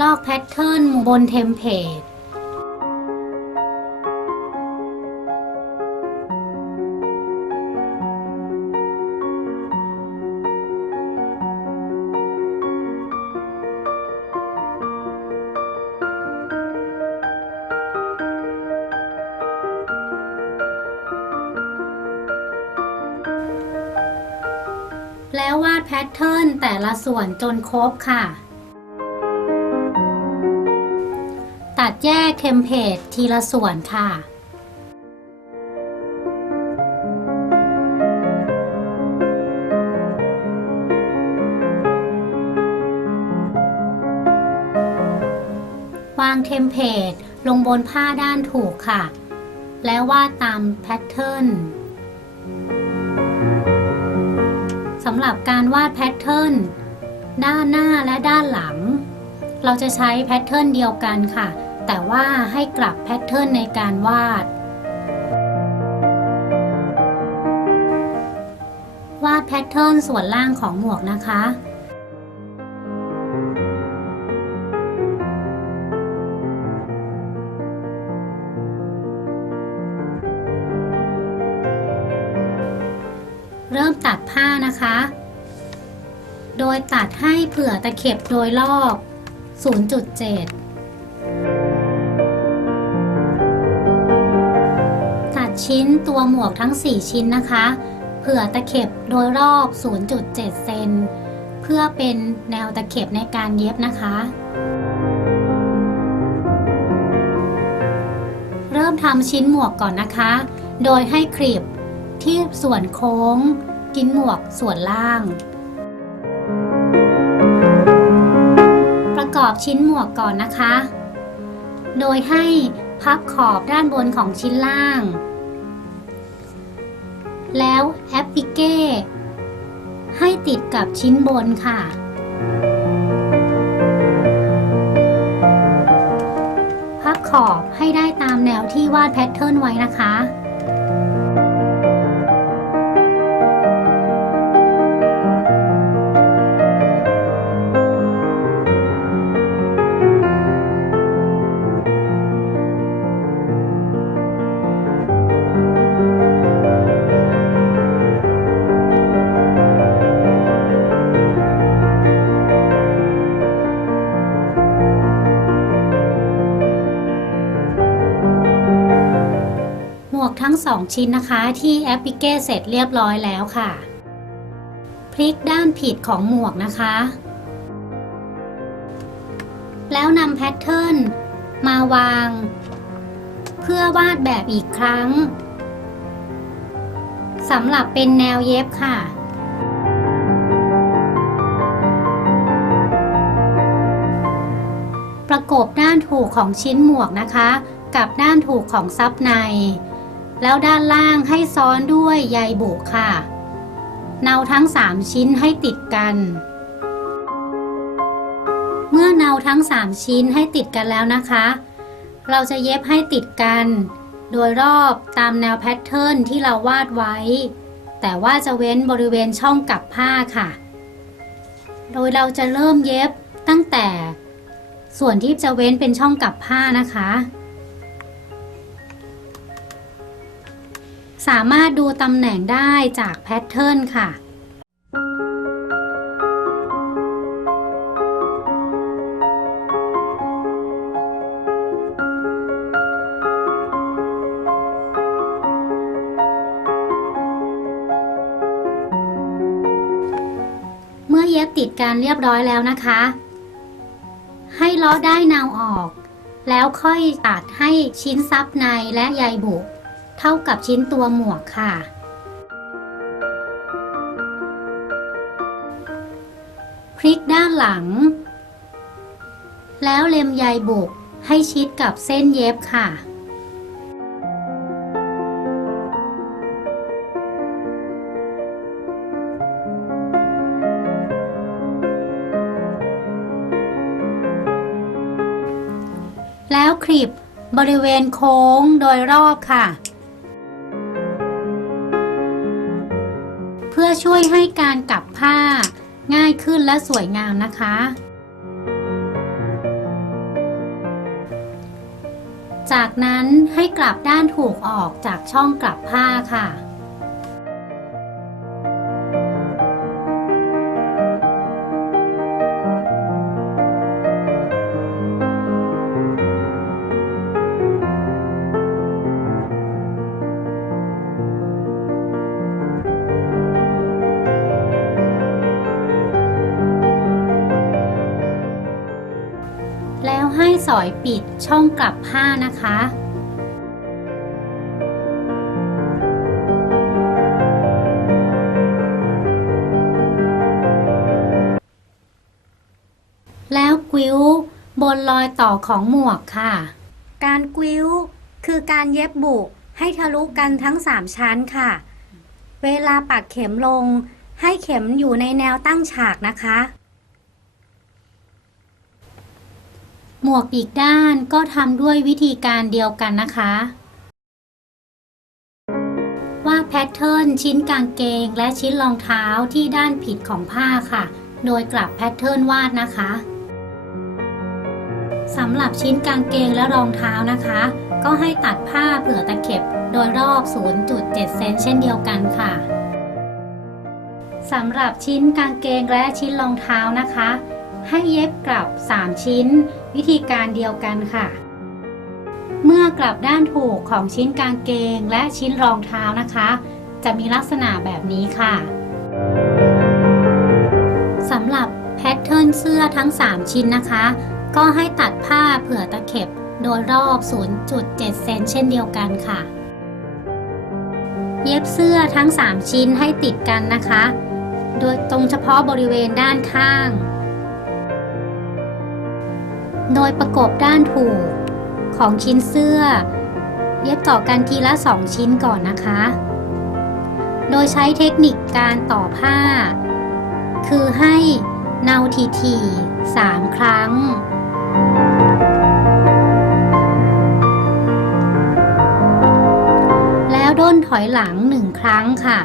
ลอกแพทเทิร์นบนเทมเพลตแล้ววาดแพทเทิร์นแต่ละส่วนจนครบค่ะ ดแยกเทมเพลตทีละส่วนค่ะวางเทมเพลตลงบนผ้าด้านถูกค่ะ แล้ววาดตามแพทเทิร์นสำหรับการวาดแพทเทิร์นด้านหน้าและด้านหลัง เราจะใช้แพทเทิร์นเดียวกันค่ะ แต่ว่าให้กลับแพทเทิร์นในการวาด วาดแพทเทิร์นส่วนล่างของหมวกนะคะเริ่มตัดผ้านะคะ โดยตัดให้เผื่อตะเข็บโดยรอบ 0.7 ชิ้นตัวหมวกทั้ง 4 ชิ้นนะคะ เผื่อตะเข็บโดยรอบ 0.7 เซน เพื่อเป็นแนวตะเข็บในการเย็บนะคะ เริ่มทำชิ้นหมวกก่อนนะคะ โดยให้คลิปที่ส่วนโค้ง ชิ้นหมวกส่วนล่าง ประกอบชิ้นหมวกก่อนนะคะ โดยให้พับขอบด้านบนของชิ้นล่าง แล้วแอปปิเก้ ให้ติดกับชิ้นบนค่ะ พับขอบให้ได้ตามแนวที่วาดแพทเทิร์นไว้นะคะ สองชิ้นนะคะที่แอปพลิเคเสร็จเรียบร้อยแล้วค่ะ พลิกด้านผิดของหมวกนะคะ แล้วนำแพทเทิร์นมาวาง เพื่อวาดแบบอีกครั้งสำหรับเป็นแนวเย็บค่ะประกบด้านถูกของชิ้นหมวกนะคะ กับด้านถูกของซับใน แล้วด้านล่างให้ซ้อนด้วยใยโบุค่ะ เนาทั้ง 3 ชิ้นให้ติดกัน เมื่อเนาทั้ง 3 ชิ้นให้ติดกันแล้วนะคะ เราจะเย็บให้ติดกัน โดยรอบตามแนวแพทเทิร์นที่เราวาดไว้ แต่ว่าจะเว้นบริเวณช่องกับผ้าค่ะ โดยเราจะเริ่มเย็บตั้งแต่ส่วนที่จะเว้นเป็นช่องกับผ้านะคะ สามารถดูตำแหน่งได้จากแพทเทิร์นค่ะ เมื่อเย็บติดกันเรียบร้อยแล้วนะคะ ให้ล้อได้นาวออก แล้วค่อยตัดให้ชิ้นซับในและใยบุ เท่ากับชิ้นตัวหมวกค่ะ พลิกด้านหลัง แล้วเล็มใยบุกให้ชิดกับเส้นเย็บค่ะ แล้วคลิปบริเวณโค้งโดยรอบค่ะ อช่วยให้การกลับผ้าง่ายขึ้นและสวยงามนะคะ จากนั้นให้กลับด้านถูกออกจากช่องกลับผ้าค่ะ อยปิดช่องกลับผ้านะคะ แล้วกิ้วบนรอยต่อของหมวกค่ะ การกิ้วคือการเย็บบุให้ทะลุกันทั้ง 3 ชั้นค่ะ เวลาปักเข็มลงให้เข็มอยู่ในแนวตั้งฉากนะคะ หมวกอีกด้านก็ทำด้วยวิธีการเดียวกันนะคะ วาดแพทเทิร์นชิ้นกางเกงและชิ้นรองเท้าที่ด้านผิดของผ้าค่ะ โดยกลับแพทเทิร์นวาดนะคะสำหรับชิ้นกางเกงและรองเท้านะคะ ก็ให้ตัดผ้าเผื่อตะเข็บโดยรอบ 0.7 เซนเช่นเดียวกันค่ะสำหรับชิ้นกางเกงและชิ้นรองเท้านะคะ ให้เย็บกลับ 3 ชิ้น วิธีการเดียวกันค่ะ เมื่อกลับด้านถูกของชิ้นกางเกงและชิ้นรองเท้านะคะ จะมีลักษณะแบบนี้ค่ะสำหรับแพทเทิร์นเสื้อทั้ง 3 ชิ้นนะคะ ก็ให้ตัดผ้าเผื่อตะเข็บโดยรอบ 0.7 เซนเช่นเดียวกันค่ะ เย็บเสื้อทั้ง 3 ชิ้นให้ติดกันนะคะ โดยตรงเฉพาะบริเวณด้านข้าง โดยประกบด้านถูกของชิ้นเสื้อ เย็บต่อกันทีละ 2 ชิ้นก่อนนะคะ โดยใช้เทคนิคการต่อผ้า คือให้เนาทีทีสามครั้ง แล้วด้นถอยหลังหนึ่งครั้งค่ะ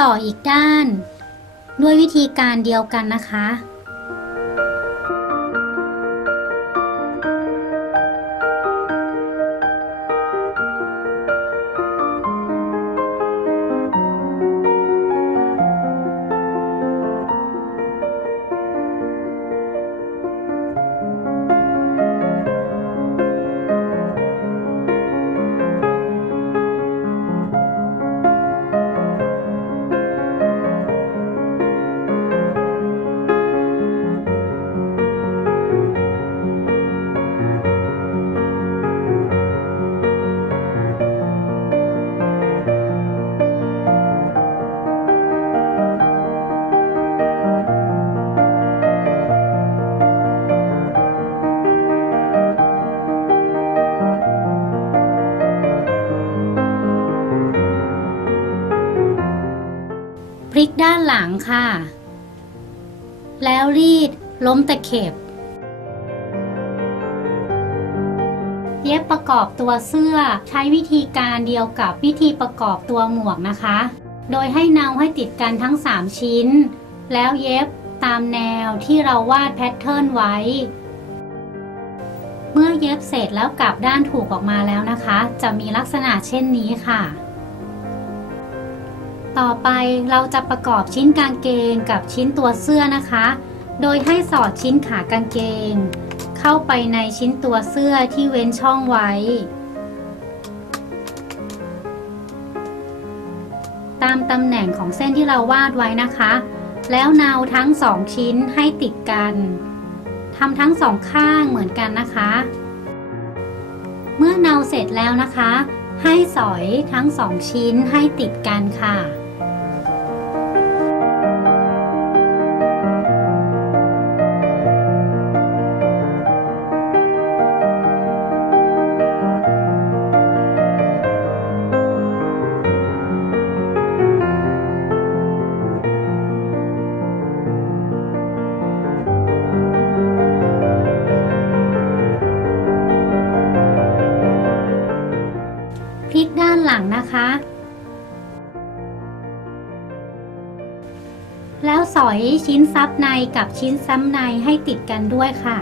ต่ออีกด้าน ด้วยวิธีการเดียวกันนะคะ ลิกด้านหลังค่ะ แล้วรีดล้มตะเข็บ เย็บประกอบตัวเสื้อใช้วิธีการเดียวกับวิธีประกอบตัวหมวกนะคะ โดยให้เนาให้ติดกันทั้ง 3 ชิ้น แล้วเย็บตามแนวที่เราวาดแพทเทิร์นไว้ เมื่อเย็บเสร็จแล้วกลับด้านถูกออกมาแล้วนะคะ จะมีลักษณะเช่นนี้ค่ะ ต่อไปเราจะประกอบชิ้นกางเกงกับชิ้นตัวเสื้อนะคะ โดยให้สอดชิ้นขากางเกง เข้าไปในชิ้นตัวเสื้อที่เว้นช่องไว้ ตามตำแหน่งของเส้นที่เราวาดไว้นะคะ แล้วเนาทั้งสองชิ้นให้ติดกันทำทั้งสองข้างเหมือนกันนะคะ เมื่อเนาเสร็จแล้วนะคะ ให้สอยทั้งสองชิ้นให้ติดกันค่ะ อยชิ้นซับในกับชิ้นซ้ำในให้ติดกันด้วยค่ะ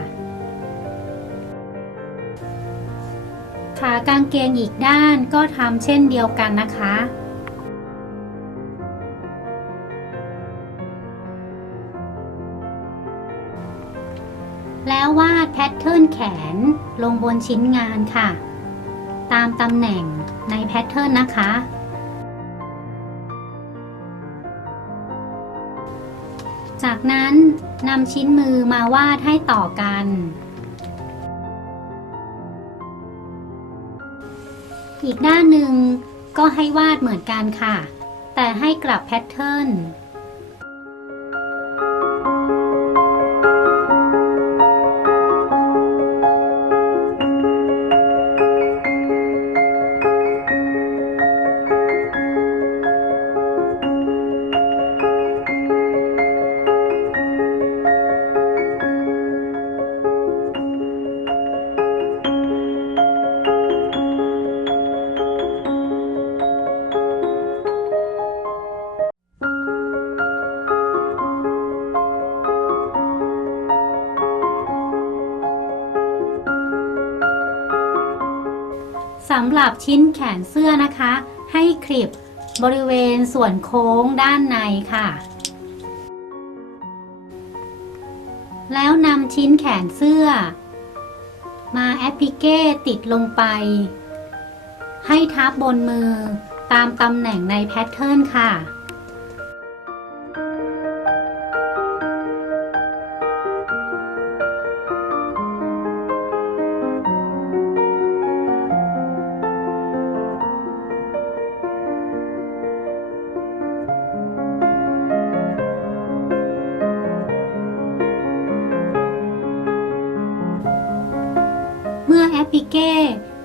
ขากางเกงอีกด้านก็ทำเช่นเดียวกันนะคะแล้ววาดแพทเทิร์นแขนลงบนชิ้นงานค่ะ ตามตำแหน่งในแพทเทิร์นนะคะ จากนั้นนำชิ้นมือมาวาดให้ต่อกัน อีกด้านหนึ่งก็ให้วาดเหมือนกันค่ะ แต่ให้กลับแพทเทิร์นำหรับชิ้นแขนเสื้อนะคะ ให้คลิปบริเวณส่วนโค้งด้านในค่ะ แล้วนำชิ้นแขนเสื้อ มาแอปพลิเกตติดลงไป ให้ทับบนมือตามตำแหน่งในแพทเทิร์นค่ะ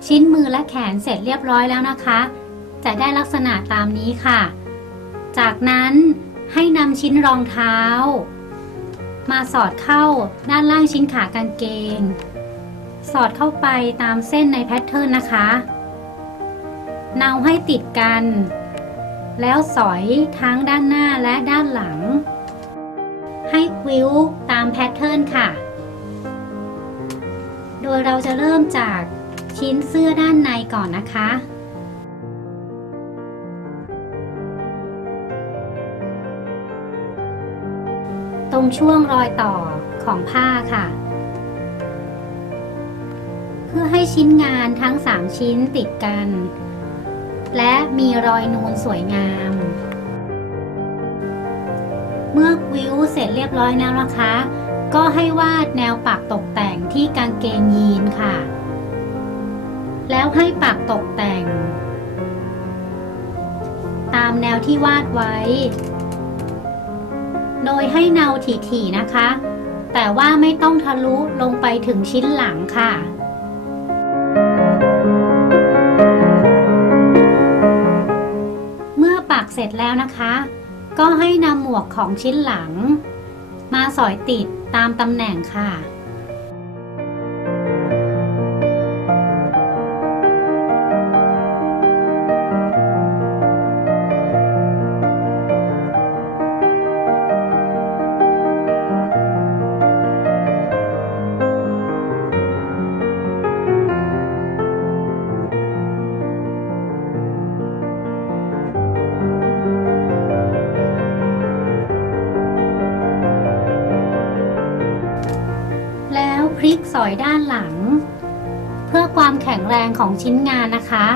ชิ้นมือและแขนเสร็จเรียบร้อยแล้วนะคะ จะได้ลักษณะตามนี้ค่ะ จากนั้นให้นำชิ้นรองเท้า มาสอดเข้าด้านล่างชิ้นขากางเกง สอดเข้าไปตามเส้นในแพทเทิร์นนะคะเนาให้ติดกัน แล้วสอยทั้งด้านหน้าและด้านหลัง ให้ควิวตามแพทเทิร์นค่ะ โดยเราจะเริ่มจาก ชิ้นเสื้อด้านในก่อนนะคะ ตรงช่วงรอยต่อของผ้าค่ะ เพื่อให้ชิ้นงานทั้ง 3 ชิ้นติดกัน และมีรอยนูนสวยงาม เมื่อวิวเสร็จเรียบร้อยแล้วนะคะก็ให้วาดแนวปักตกแต่งที่กางเกงยีนค่ะ แล้วให้ปักตกแต่ง ตามแนวที่วาดไว้ โดยให้เนาถี่ๆนะคะ แต่ว่าไม่ต้องทะลุลงไปถึงชิ้นหลังค่ะเมื่อปักเสร็จแล้วนะคะ ก็ให้นำหมวกของชิ้นหลัง มาสอยติดตามตำแหน่งค่ะ อยด้านหลัง เพื่อความแข็งแรงของชิ้นงานนะคะ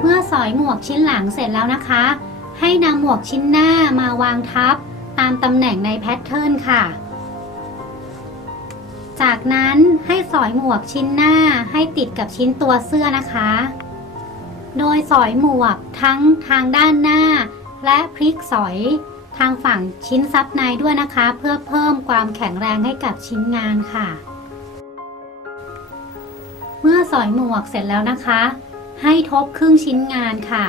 เมื่อสอยหมวกชิ้นหลังเสร็จแล้วนะคะ ให้นำหมวกชิ้นหน้ามาวางทับตามตำแหน่งในแพทเทิร์นค่ะ จากนั้นให้สอยหมวกชิ้นหน้าให้ติดกับชิ้นตัวเสื้อนะคะ โดยสอยหมวกทั้งทางด้านหน้า และพลิกสอยทางฝั่งชิ้นซับในด้วยนะคะ เพื่อเพิ่มความแข็งแรงให้กับชิ้นงานค่ะ เมื่อสอยหมวกเสร็จแล้วนะคะ ให้ทบครึ่งชิ้นงานค่ะ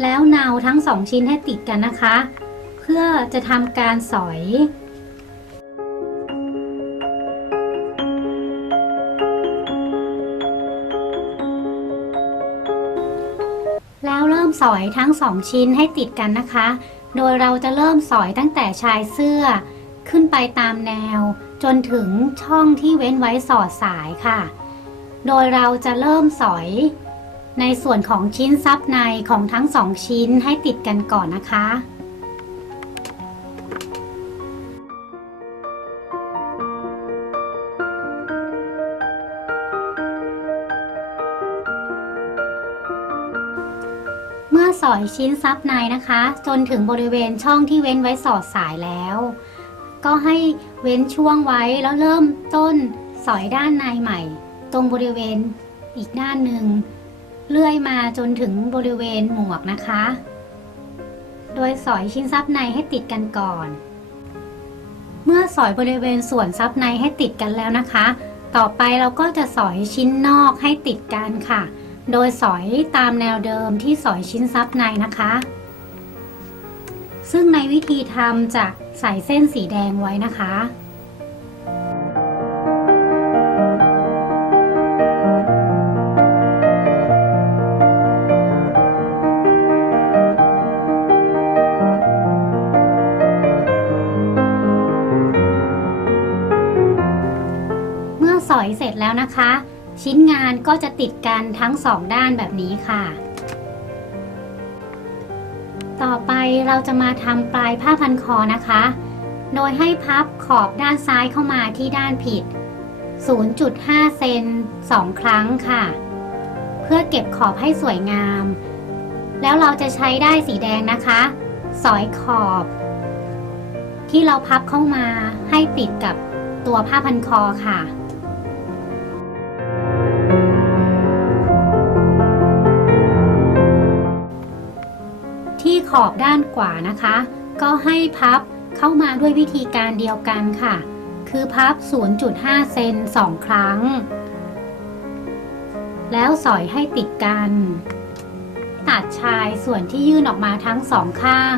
แล้วเนาทั้งสองชิ้นให้ติดกันนะคะ เพื่อจะทำการสอยแล้วเริ่มสอยทั้งสองชิ้นให้ติดกันนะคะ โดยเราจะเริ่มสอยตั้งแต่ชายเสื้อ ขึ้นไปตามแนว จนถึงช่องที่เว้นไว้สอดสายค่ะ โดยเราจะเริ่มสอย ในส่วนของชิ้นซับในของทั้งสองชิ้นให้ติดกันก่อนนะคะเมื่อสอยชิ้นซับในนะคะ จนถึงบริเวณช่องที่เว้นไว้สอดสายแล้ว ก็ให้เว้นช่วงไว้แล้วเริ่มต้นสอยด้านในใหม่ ตรงบริเวณอีกด้านหนึ่ง เลื่อยมาจนถึงบริเวณหมวกนะคะ โดยสอยชิ้นซับในให้ติดกันก่อน เมื่อสอยบริเวณส่วนซับในให้ติดกันแล้วนะคะ ต่อไปเราก็จะสอยชิ้นนอกให้ติดกันค่ะ โดยสอยตามแนวเดิมที่สอยชิ้นซับในนะคะ ซึ่งในวิธีทำจะใส่เส้นสีแดงไว้นะคะ นะคะ ชิ้นงานก็จะติดกันทั้งสองด้านแบบนี้ค่ะ ต่อไปเราจะมาทำปลายผ้าพันคอนะคะ โดยให้พับขอบด้านซ้ายเข้ามาที่ด้านผิด 0.5 เซน2 ครั้งค่ะ เพื่อเก็บขอบให้สวยงาม แล้วเราจะใช้ได้ายสีแดงนะคะ สอยขอบ ที่เราพับเข้ามาให้ติดกับตัวผ้าพันคอค่ะ ขอบด้านขวานะคะ ก็ให้พับเข้ามาด้วยวิธีการเดียวกันค่ะ คือพับ 0.5 เซน2 ครั้ง แล้วสอยให้ติดกัน ตัดชายส่วนที่ยื่นออกมาทั้งสองข้าง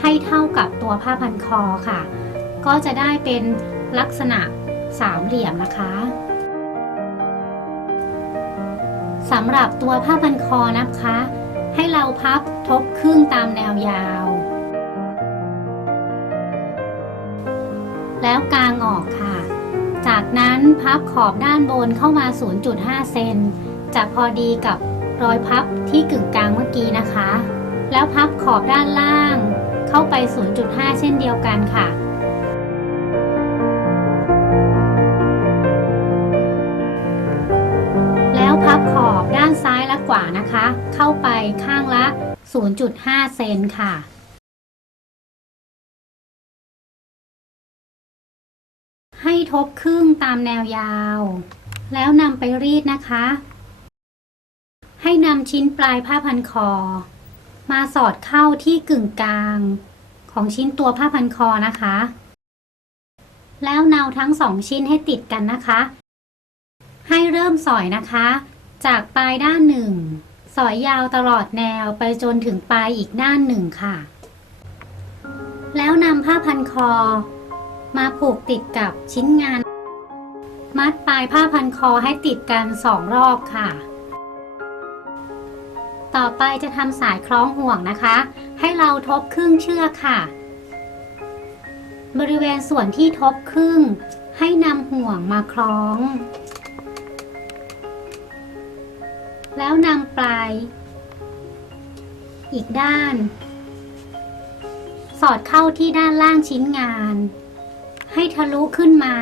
ให้เท่ากับตัวผ้าพันคอค่ะ ก็จะได้เป็นลักษณะสามเหลี่ยมนะคะสำหรับตัวผ้าพันคอนะคะ ให้เราพับทบครึ่งตามแนวยาว แล้วกางออกค่ะ จากนั้นพับขอบด้านบนเข้ามา 0.5 เซนจะพอดีกับรอยพับที่กึ่งกลางเมื่อกี้นะคะ แล้วพับขอบด้านล่างเข้าไป 0.5 เช่นเดียวกันค่ะ เข้าไปข้างละ 0.5 เซนค่ะให้ทบครึ่งตามแนวยาว แล้วนำไปรีดนะคะ ให้นำชิ้นปลายผ้าพันคอ มาสอดเข้าที่กึ่งกลาง ของชิ้นตัวผ้าพันคอนะคะ แล้วเนาทั้งสองชิ้นให้ติดกันนะคะ ให้เริ่มสอยนะคะ จากปลายด้านหนึ่ง สอยยาวตลอดแนวไปจนถึงปลายอีกด้านหนึ่งค่ะ แล้วนำผ้าพันคอ มาผูกติดกับชิ้นงาน มัดปลายผ้าพันคอให้ติดกันสองรอบค่ะ ต่อไปจะทำสายคล้องห่วงนะคะ ให้เราทบครึ่งเชือกค่ะ บริเวณส่วนที่ทบครึ่งให้นำห่วงมาคล้อง แล้วนำปลาย อีกด้าน สอดเข้าที่ด้านล่างชิ้นงาน ให้ทะลุขึ้นมา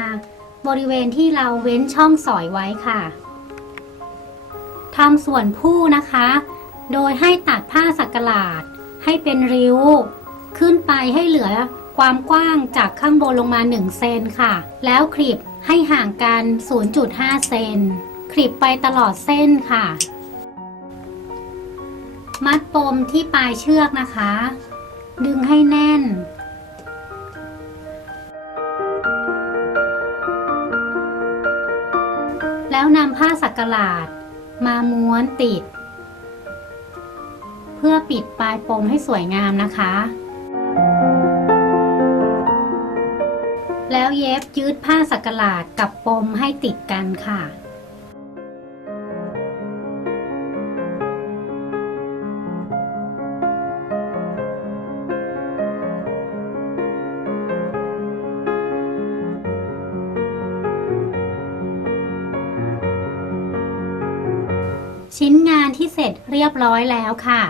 บริเวณที่เราเว้นช่องสอยไว้ค่ะทำส่วนผู้นะคะ โดยให้ตัดผ้าสักหลาด ให้เป็นริ้ว ขึ้นไปให้เหลือความกว้างจากข้างบนลงมา 1 เซนค่ะ แล้วคลิปให้ห่างกัน 0.5 เซน คลิปไปตลอดเส้นค่ะ มัดปมที่ปลายเชือกนะคะ ดึงให้แน่น แล้วนำผ้าสักหลาดมาม้วนติด เพื่อปิดปลายปมให้สวยงามนะคะ แล้วเย็บยืดผ้าสักหลาดกับปมให้ติดกันค่ะ เรียบร้อยแล้วค่ะ